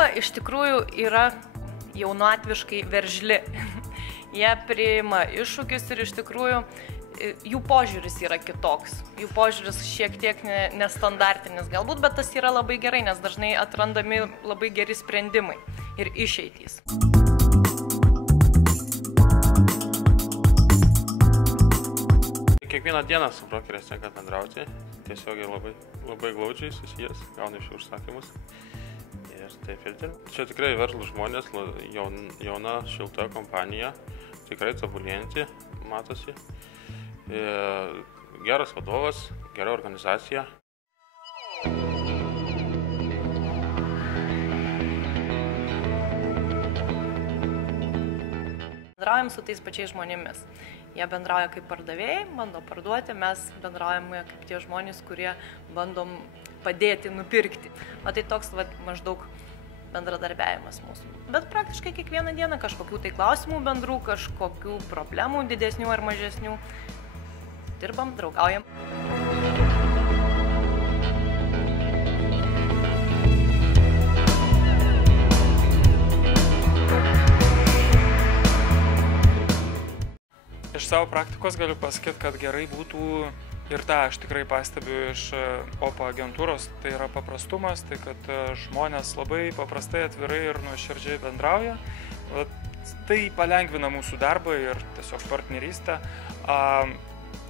darbo iš tikrųjų yra jaunatviškai veržli. Jie priima iššūkius ir iš tikrųjų jų požiūris yra kitoks. Jų požiūris šiek tiek nestandartinis galbūt, bet tas yra labai gerai, nes dažnai atrandami labai geri sprendimai ir išeitys. Kiekvieną dieną su brokeriais tenka bendrauti, tiesiog labai glaudžiai susijęs, gaunu iš užsakymus ir taip ir dirbu. Čia tikrai verslūs žmonės, jauna, šilta kompanija, tikrai tobulėjanti, matosi. Geras vadovas, gera organizacija. Bendraujam su tais pačiais žmonėmis. Jie bendrauja kaip pardavėjai, bando parduoti, mes bendraujame kaip tie žmonės, kurie bandom padėti nupirkti. O tai toks maždaug bendradarbiavimas mūsų. Bet praktiškai kiekvieną dieną kažkokių tai klausimų bendrų, kažkokių problemų didesnių ar mažesnių. Dirbam, draugaujam. Iš savo praktikos galiu pasakyti, kad gerai būtų ir tą aš tikrai pastebiu iš OPA agentūros, tai yra paprastumas, tai kad žmonės labai paprastai, atvirai ir nuoširdžiai bendrauja. Tai palengvina mūsų darbą ir tiesiog partnerystę.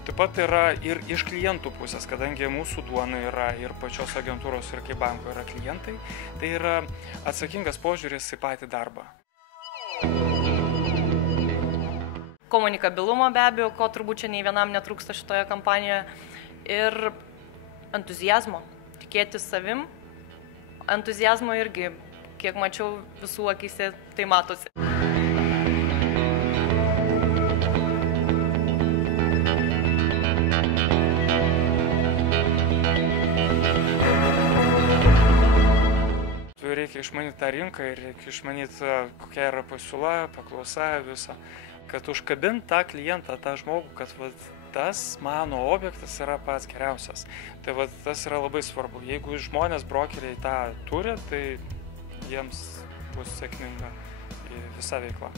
Taip pat yra ir iš klientų pusės, kadangi mūsų duona yra ir pačios agentūros ir kaip banko yra klientai, tai yra atsakingas požiūris į patį darbą. Komunikabilumo be abejo, ko turbūt čia nei vienam netrūksta šitoje kampanijoje, ir entuziazmo, tikėti savim. Entuziazmo irgi, kiek mačiau visų akyse, tai matosi. Reikia išmanyti tą rinką ir reikia išmanyti, kokia yra pasiūla, paklausa visą, kad užkabinti tą klientą, tą žmogų, kad tas mano objektas yra pats geriausias. Tai tas yra labai svarbu. Jeigu žmonės, brokeriai tą turi, tai jiems bus sėkminga visa veikla.